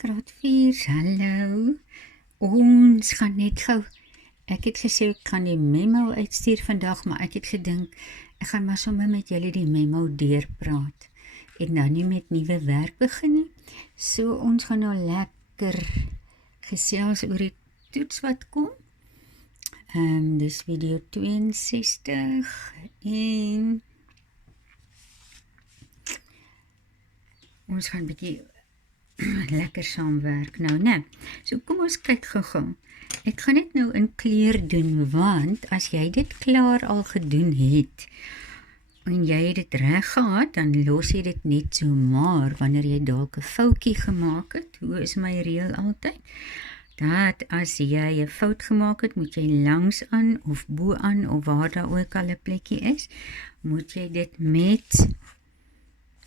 Graad 4, hallo. Ons gaan net gou. Ek het gesê ek gaan die memo uitstuur vandag, maar ek het gedink ek gaan maar sommer met julle die memo deurpraat. En nou nie met nuwe werk begin nie. So ons gaan nou lekker gesels oor die toets wat kom. Dis video 62 en ons gaan 'n bietjie lekker saamwerk nou, né? So kom ons kyk gou-gou. Ek gaan dit nou in kleur doen, want as jy dit klaar al gedoen het, en jy het dit reg gehad, dan los jy dit net so, maar wanneer jy dalk 'n foutjie gemaak het, hoe is my reël altyd? Dat as jy 'n fout gemaak het, moet jy langs aan of bo aan of waar daar ook al 'n plekkie is, moet jy dit met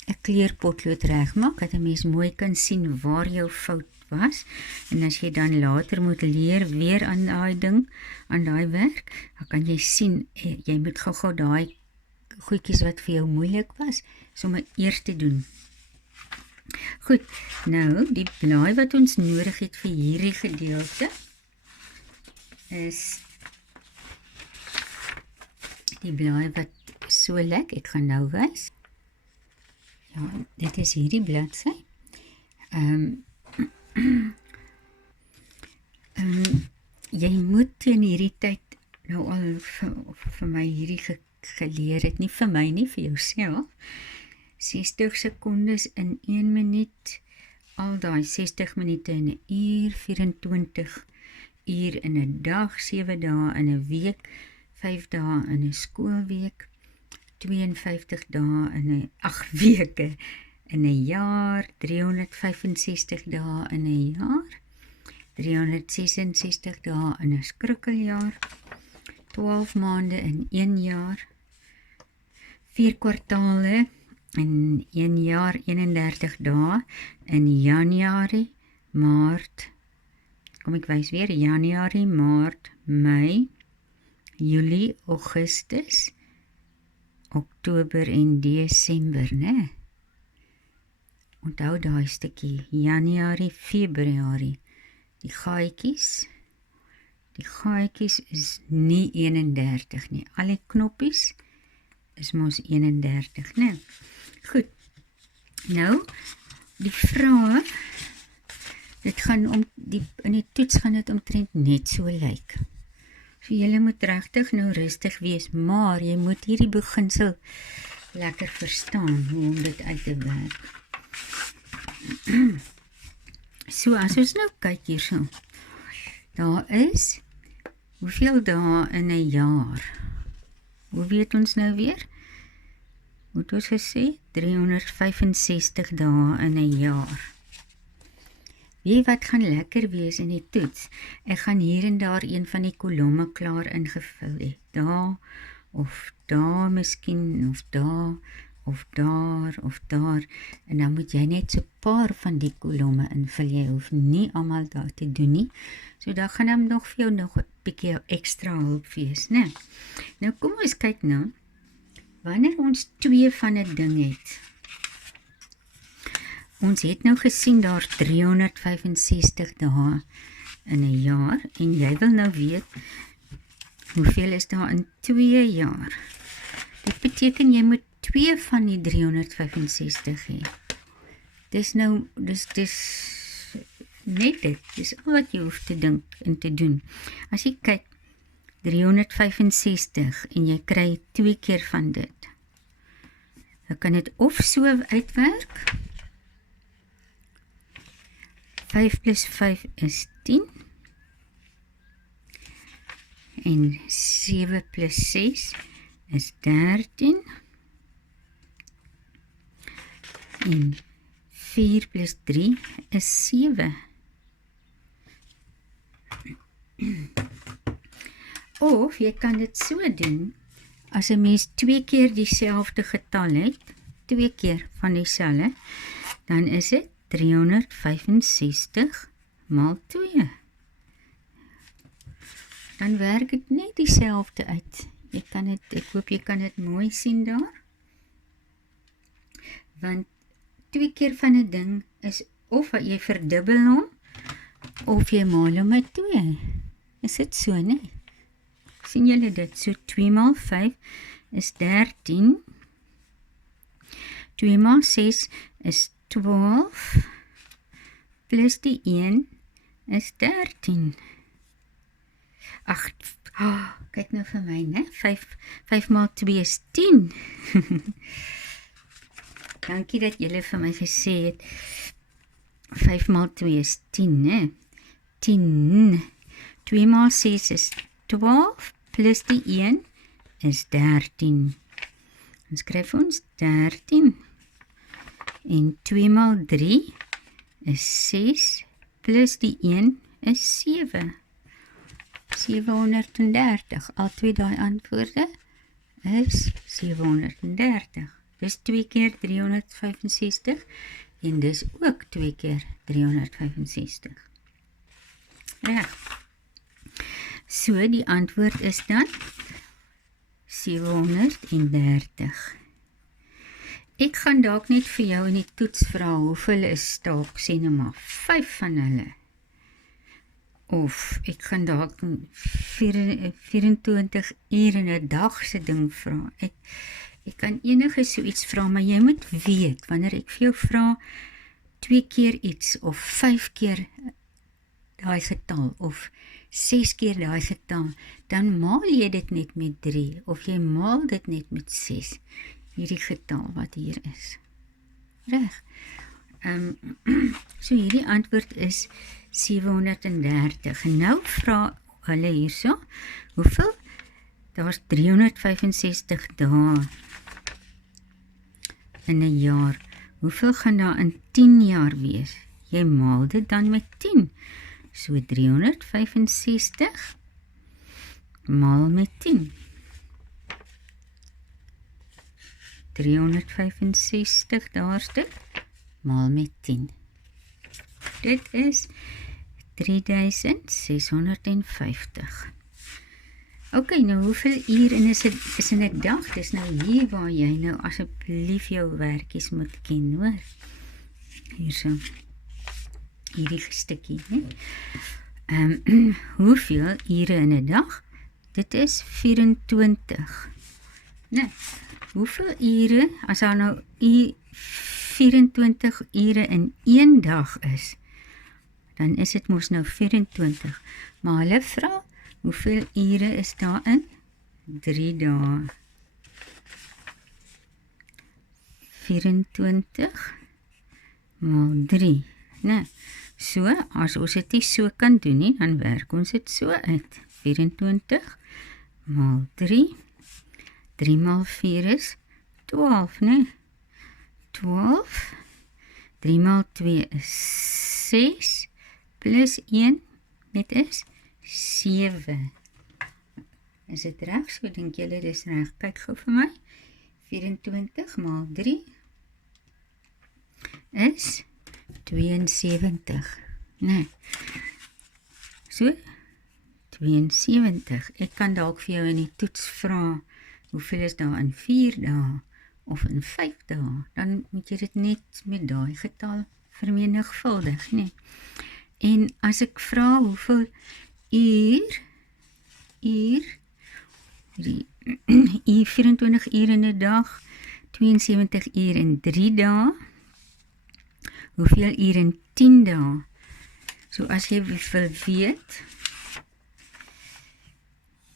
'n kleurpotlood regmaak, dat 'n mens mooi kan sien waar jou fout was. En as jy dan later moet leer weer aan daai ding, aan daai werk, dan kan jy sien, jy moet gou-gou daai goedjies wat vir jou moeilik was, sommer eers te doen. Goed, nou die blaai wat ons nodig het vir hierdie gedeelte is die blaai wat so lyk. Ek gaan nou wys. Ja, dit is hierdie bladsy. Jy moet teen hierdie tyd nou al vir my hierdie geleer het, nie vir my nie, vir jouself. 60 sekondes in 1 minuut, al daai 60 minute in 'n uur, 24 uur in 'n dag, 7 dae in 'n week, 5 dae in 'n skoolweek, 52 dae in 'n 8 weke in 'n jaar, 365 dae in 'n jaar, 366 dae in 'n skrikkeljaar, 12 maande in 1 jaar, 4 kwartale in 1 jaar, 31 dae in Januarie, Maart, kom ek wys weer, Januarie, Maart, Mei, Julie, Augustus, Oktober en Desember, né? Onthou daai stukkie, Januarie, Februarie, die gaatjies is nie 31 nie, al die knoppies is mos 31, né? Goed, nou, die vrae, dit gaan in die toets gaan dit omtrent net so lyk. So julle moet regtig nou rustig wees, maar jy moet hierdie beginsel lekker verstaan, hoe om dit uit te werk. So, as ons nou kyk hierso, daar is, hoeveel dae in 'n jaar? Hoe weet ons nou weer? Hoe het ons gesê? 365 dae in 'n jaar. Weet jy wat gaan lekker wees in die toets? Ek gaan hier en daar een van die kolomme klaar ingevul hê. Daar, of daar miskien, of daar, of daar, of daar. En dan moet jy net so 'n paar van die kolomme invul. Jy hoef nie almal daar te doen nie. So daar gaan dan nog vir jou nog 'n bietjie ekstra hulp wees, né? Nou kom ons kyk nou. Wanneer ons 2 van 'n ding het. Ons het nou gesien daar 365 dae in 'n jaar en jy wil nou weet hoeveel is daar in 2 jaar. Dit beteken jy moet 2 van die 365 hê. Dis nou, dis net dit, dis al wat jy hoef te dink en te doen. As jy kyk, 365 en jy kry 2 keer van dit. Dan kan dit of so uitwerk, 5 plus 5 is 10, en 7 plus 6 is 13, en 4 plus 3 is 7. Of jy kan dit so doen, as 'n mens 2 keer dieselfde getal het, 2 keer van dieselfde, dan is dit 365 maal 2. Dan werk dit net dieselfde uit. Ek hoop jy kan dit mooi sien daar. Want 2 keer van 'n ding is of jy verdubbel hom, of jy maal hom met 2. Is dit so, nee? Sien julle dit? So 2 maal 5 is 13. 2 maal 6 is 12. Plus die 1 is 13. Ag, kyk nou vir my, né? 5 maal 2 is 10. Dankie dat julle vir my gesê het, 5 maal 2 is 10, né? 10. 2 maal 6 is 12, plus die 1 is 13. Dan skryf ons 13. En 2 maal 3 is 6, plus die 1 is 7. 730. Al twee daai antwoorde is 730. Dis 2 keer 365 en dis ook 2 keer 365. Reg. So, die antwoord is dan 730. Ek gaan dalk net vir jou in die toets vra hoeveel is dalk, sê nou maar 5 van hulle. Of ek gaan dalk 24 uur in 'n dag se ding vra. Ek kan enige so iets vra, maar jy moet weet, wanneer ek vir jou vra 2 keer iets, of 5 keer daai getal, of 6 keer daai getal, dan maal jy dit net met 3, of jy maal dit net met 6, hierdie getal wat hier is. Reg. So hierdie antwoord is 730. En nou vra hulle hierso, hoeveel? Daar's 365 dae in 'n jaar. Hoeveel gaan daar in 10 jaar wees? Jy maal dit dan met 10. So 365 maal met 10. 365 daar's dit, maal met 10. Dit is 3650. Ok, nou hoeveel uur is in 'n dag? Dis nou hier waar jy nou asseblief jou werkies moet ken, hoor. Hierso. Hierdie stukkie, né? Hoeveel ure in 'n dag? Dit is 24. Nou, hoeveel ure, as daar nou 24 ure in 1 dag is, dan is dit mos nou 24. Maar hulle vra, hoeveel ure is daar in 3 dae? 24 maal 3. Nee, so, as ons dit nie so kan doen nie, dan werk ons dit so uit. 24 maal 3. 3 maal 4 is 12, nee. 12. 3 maal 2 is 6. Plus 1, dit is 7. Is dit reg? So dink julle dis reg. Kyk gou vir my. 24 maal 3 is 72. Nee. So, 72. Ek kan dalk vir jou in die toets vra, hoeveel is daar in 4 dae, of in 5 dae, dan moet jy dit net met daai getal vermenigvuldig, nee. En as ek vra hoeveel uur, 24 uur in 'n dag, 72 uur in 3 dae, hoeveel uur in 10 dae? So as jy wil weet,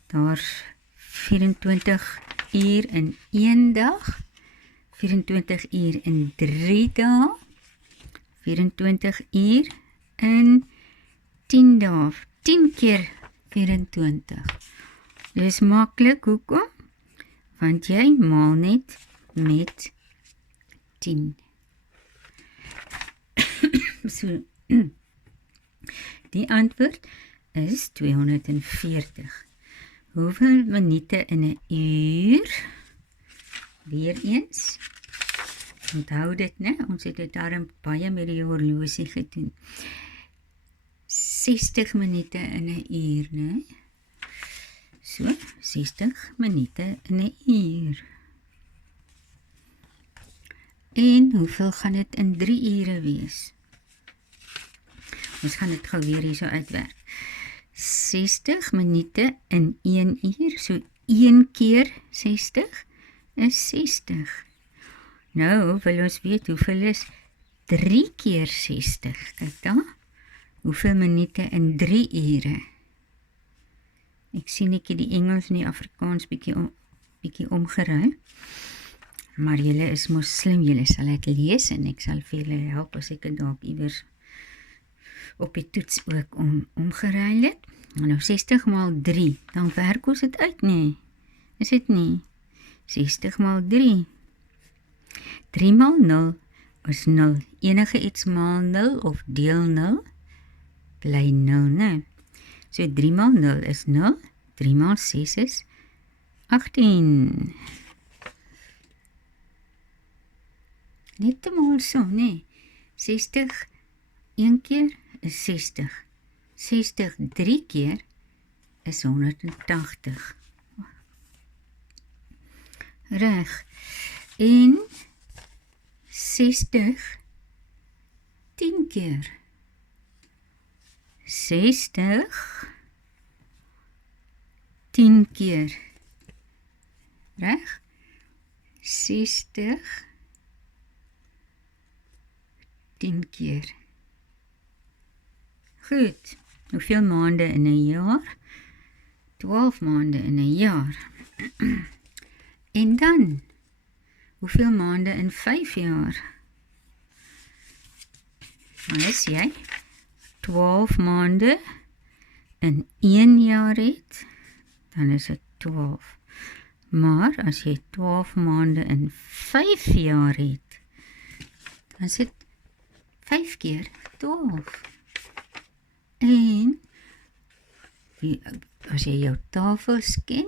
daar's 24 uur in 1 dag, 24 uur in 3 dae, 24 uur in 10 dae, 10 keer 24. Dis maklik, hoekom? Want jy maal net met 10. So, die antwoord is 240. Hoeveel minute in 'n uur? Weer eens. Onthou dit, né? Ons het dit daarom baie met die horlosie gedoen. 60 minute in 'n uur, né? So, 60 minute in 'n uur. En hoeveel gaan dit in 3 ure wees? Ons gaan dit gou weer hier so uitwerk. 60 minute in 1 uur, so 1 keer 60 is 60. Nou wil ons weet hoeveel is 3 keer 60. Kyk daar. Hoeveel minute in 3 ure? Ek sien ek die Engels en die Afrikaans bietjie omgeruil. Maar julle is mos slim, julle sal dit lees en ek sal vir julle help as ek dit dalk iewers op die toets ook omgeruil het. Nou 60 maal 3, dan werk ons dit uit, nee. Is dit nie? 60 maal 3. 3 maal 0 is 0. Enige iets maal 0 of deel 0, bly 0, nee. So 3 maal 0 is 0, 3 maal 6 is 18. Net te maal so, nee. 60 1 keer is 60. 60 3 keer is 180. Reg. En 60 10 keer. 60 10 keer. Reg? 60 10 keer. Goed. Hoeveel maande in 'n jaar? 12 maande in 'n jaar. En dan, hoeveel maande in 5 jaar? As jy 12 maande in 1 jaar het, dan is dit 12. Maar as jy 12 maande in 5 jaar het, dan is dit 5 keer 12. En as jy jou tafels ken,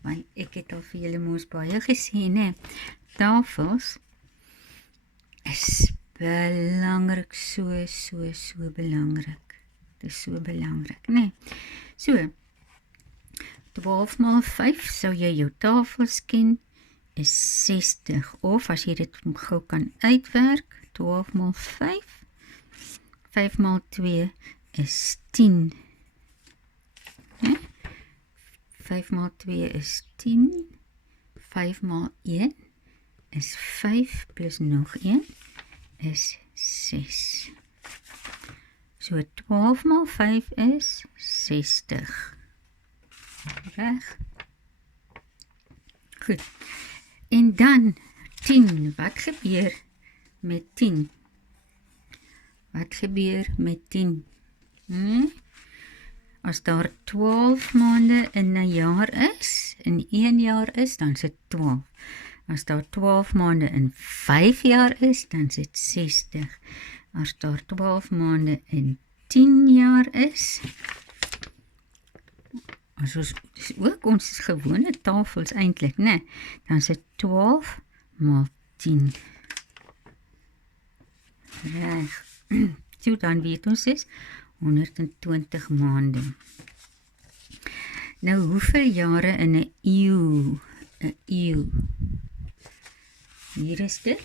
want ek het al vir julle mos baie gesê, nee, tafels is belangrik, so belangrik. Dit is so belangrik, nee. So, 12 maal 5, sou jy jou tafels ken, is 60. Of as jy dit gou kan uitwerk, 12 maal 5, 5 maal 2 is 10. 5 maal 2 is 10. 5 maal 1 is 5 plus nog 1 is 6. So 12 maal 5 is 60. Reg? Goed. En dan 10. Wat gebeur met 10? Wat gebeur met 10? As daar 12 maande in 'n jaar is, in 1 jaar is, dan is dit 12. As daar 12 maande in 5 jaar is, dan is dit 60. As daar 12 maande in 10 jaar is, as ons ook ons gewone tafels eintlik, né? Dan is dit 12 maal 10. Reg. So dan weet ons is 120 maande. Nou, hoeveel jare in 'n eeu? 'n eeu. Hier is dit.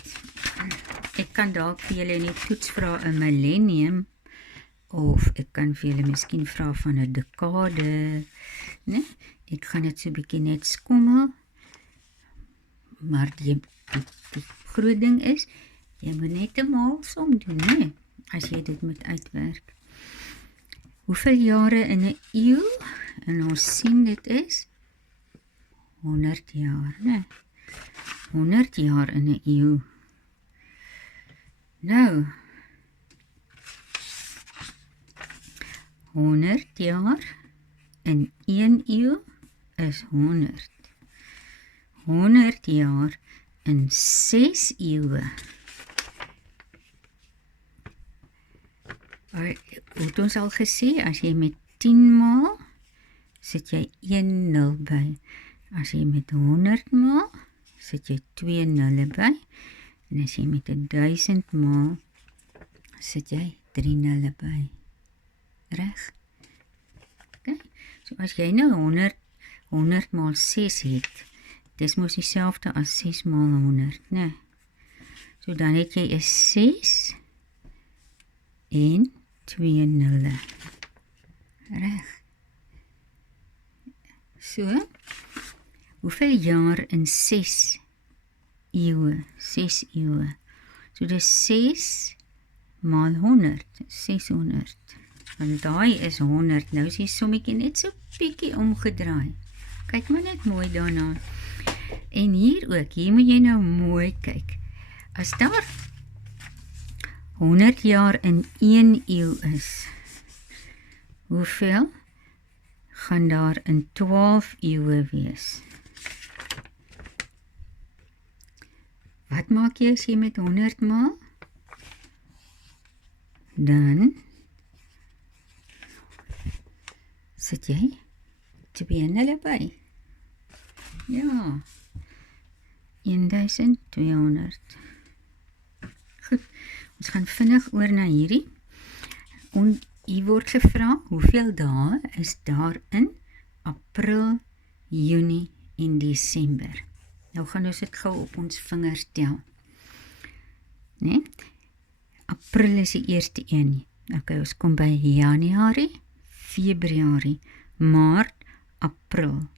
Ek kan dalk vir julle in die toets vra 'n millennium, of ek kan vir julle miskien vra van 'n dekade, né? Ek gaan dit so bietjie net skommel, maar die groot ding is, jy moet net 'n maalsom doen, né? As jy dit moet uitwerk. Hoeveel jare in 'n eeu? En ons sien dit is 100 jaar, né? 100 jaar in 'n eeu. Nou, 100 jaar in 1 eeu is 100. 100 jaar in 6 eeue. Het ons al gesê, as jy met 10 maal, sit jy 1 0 by. As jy met 100 maal, sit jy 2 nulle by. En as jy met 1000 maal, sit jy 3 nulle by. Reg? Okay. So as jy nou 100 maal 6 het, dis mos dieselfde as 6 maal 100, né? So dan het jy 'n 6 en 2 nulle. Reg. So, hoeveel jaar in 6 eeuwe? 6 eeuwe. So dis 6 maal 100, 600. Want daai is 100, nou is die sommetjie net so bietjie omgedraai. Kyk maar net mooi daarna. En hier ook, hier moet jy nou mooi kyk. As daar 100 jaar in 1 eeu is, hoeveel gaan daar in 12 eeuwe wees? Wat maak jy as jy met 100 maal? Dan sit jy 2 nulle by. Ja, 1200. Goed, ons gaan vinnig oor na hierdie. Hier word gevra, hoeveel dae is daar in April, Junie en Desember? Nou gaan ons dit gou op ons vingers tel. Nee? April is die eerste een. Ok, ons kom by Januarie, Februarie, Maart, April.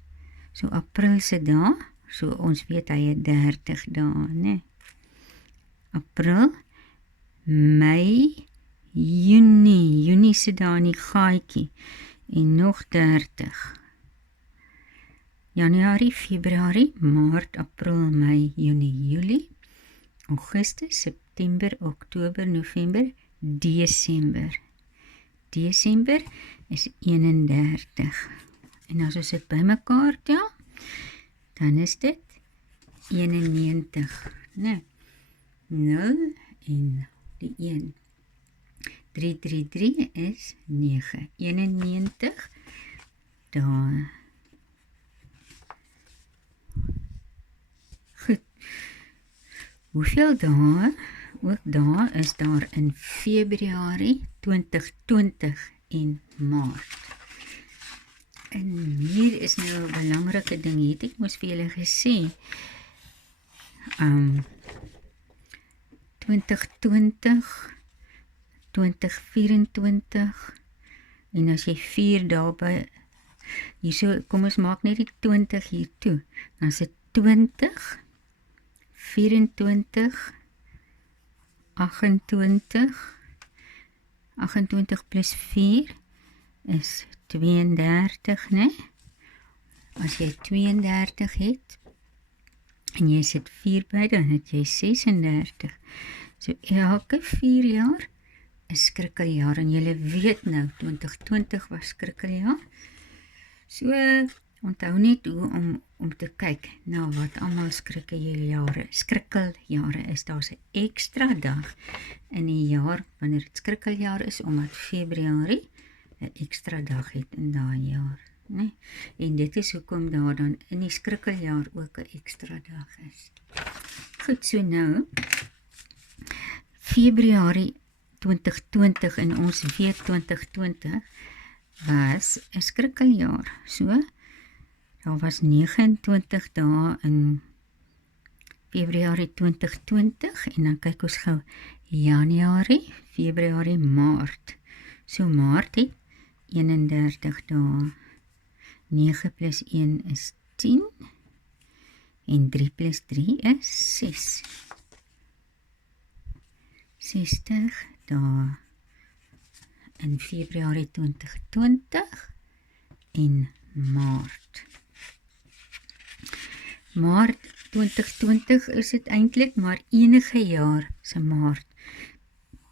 So April se dae, so ons weet hy het 30 dae, nee? April, Mei, Junie se dae in die gaatjie, en nog 30. Januarie, Februarie, Maart, April, Mei, Junie, Julie, Augustus, September, Oktober, November, Desember. Desember is 31. En as ons dit bymekaar tel, dan is dit 91. Nee, 0 en die 1. 3 is 9. 91 dae. Goed. Hoeveel dae, ook dae, is daar in Februarie 2020 en Maart? En hier is nou 'n belangrike ding, het ek mos vir julle gesê. 2020, 2024, en as jy 4 daarby, hierso, kom ons maak net die 20 hier toe, dan is dit 20, 24, 28, 28 plus 4 is 32, né? As jy 32 het, en jy sit 4 by, dan het jy 36. So elke 4 jaar is skrikkeljaar, en julle weet nou, 2020 was skrikkeljaar. So, onthou net hoe om te kyk na wat allemaal skrikkeljare is. Daar's 'n ekstra dag in die jaar, wanneer het skrikkeljaar is, omdat Februarie 'n ekstra dag het in daai jaar. Nee? En dit is hoekom daar dan in die skrikkeljaar ook 'n ekstra dag is. Goed, so nou, Februarie 2020, en ons weet 2020 was 'n skrikkeljaar. So, daar was 29 dae in Februarie 2020, en dan kyk ons gou Januarie, Februarie, Maart. So Maart het 31 dae. 9 plus 1 is 10, en 3 plus 3 is 6. 60 dae in Februarie 2020 en Maart. Maart 2020 is dit eintlik, maar enige jaar se Maart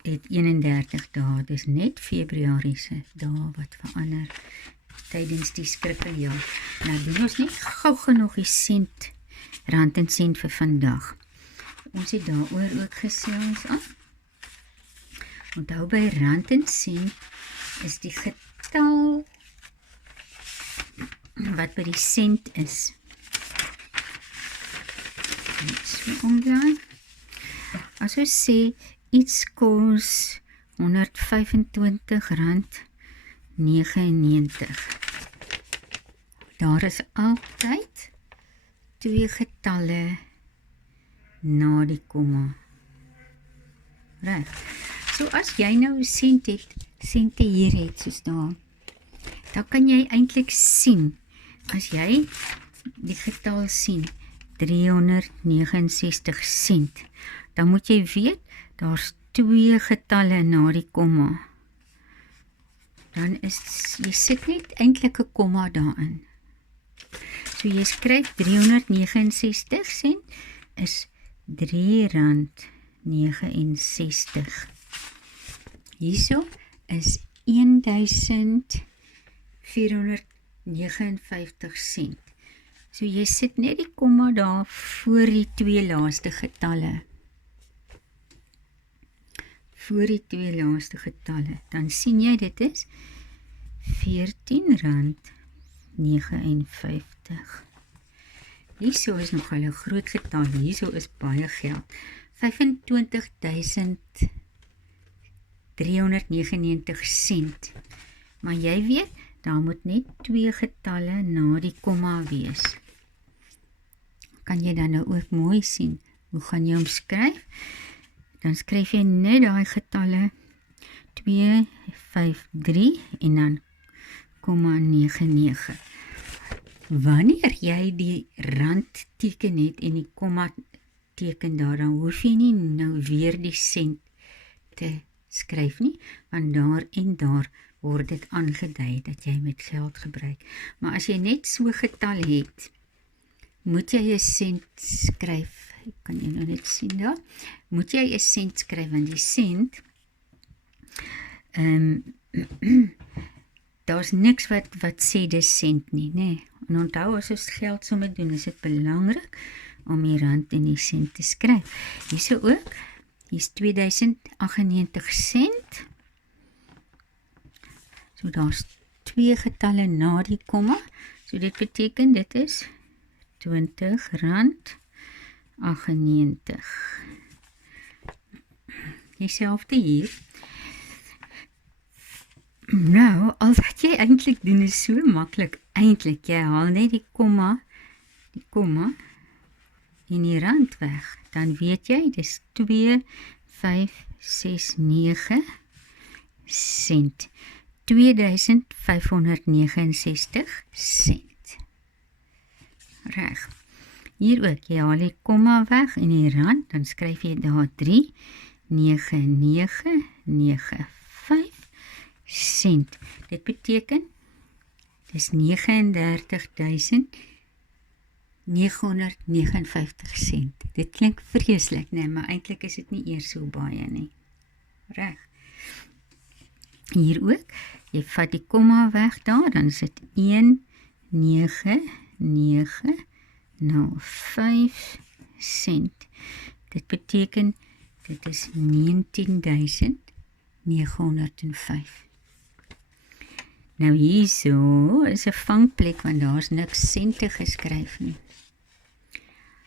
het 31 dae. Dis net Februarie se dae wat verander tydens die skrikkeljaar. Nou doen ons net gou genoeg die sent, rand en sent vir vandag. Ons het daaroor ook gesels aan. Onthou by rand en sent is die getal wat by die sent is. So omdraai. As ons sê iets kos R125,99. Daar is altyd 2 getalle na die komma. Reg. So as jy nou 'n sent het sente hier het, soos daar, dan kan jy eintlik sien, as jy die getal sien, 369 sent, dan moet jy weet, daar's 2 getalle na die komma. Dan jy sit net eintlik 'n komma daarin. So jy skryf 369 sent is R3.69. Hierso is 1459 sent. So jy sit net die komma daar voor die 2 laaste getalle. Voor die 2 laaste getalle. Dan sien jy dit is R14.59. Hierso is nog 'n groot getal. Hierso is baie geld. 25.399 sent. Maar jy weet, daar moet net 2 getalle na die komma wees. Kan jy dan nou ook mooi sien? Hoe gaan jy hom skryf? Dan skryf jy net daai getalle 253 en dan 0,99. Wanneer jy die rand teken het en die komma teken daar, dan hoef jy nie nou weer die sent te skryf nie, want daar en daar word dit aangedui dat jy met geld gebruik. Maar as jy net so getal het, moet jy 'n sent skryf. Kan jy nou net sien daar? Moet jy 'n sent skryf, want die sent, daar's niks wat sê dis sent nie, nee. En onthou, as ons geld sommer doen, is dit belangrik om die rand en die sent te skryf. Hierso ook, hier's 2098 sent. So daar's 2 getalle na die komma. So dit beteken dit is R20.98. Dieselfde hier. Nou, al wat jy eintlik doen is so maklik. Eintlik, jy haal net die komma en die rand weg. Dan weet jy, dis 2,569 sent. 2569 sent. Reg. Hier ook, jy haal die komma weg en die rand, dan skryf jy daar 3,9995 sent. Dit beteken, dis 39.959 sent. Dit klink vreeslik, nee, maar eintlik is dit nie eers so baie nie. Reg. Hier ook, jy vat die komma weg daar, dan is dit 1,9905 sent. Dit beteken, dit is 19.905. Nou hierso is 'n vangplek, want daar's niks sente geskryf nie.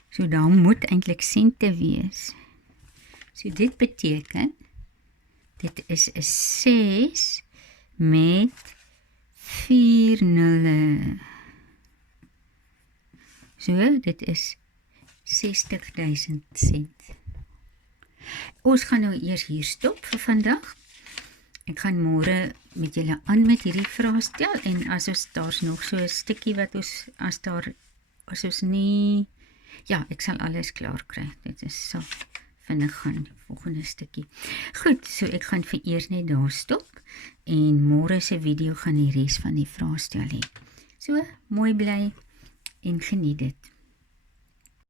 So daar moet eintlik sente wees. So dit beteken, dit is 'n 6 met 4 nulle. So, dit is 60.000 sent. Ons gaan nou eers hier stop vir vandag. Ek gaan môre met julle aan met hierdie vraestel en as daar's nog so 'n stukkie wat ons, as ons nie, ja, ek sal alles klaar kry. Dit is so vinnig gaan, die volgende stukkie. Goed, so ek gaan vir eers net daar stop en môre se video gaan die res van die vraestel hê. So, mooi bly en geniet dit.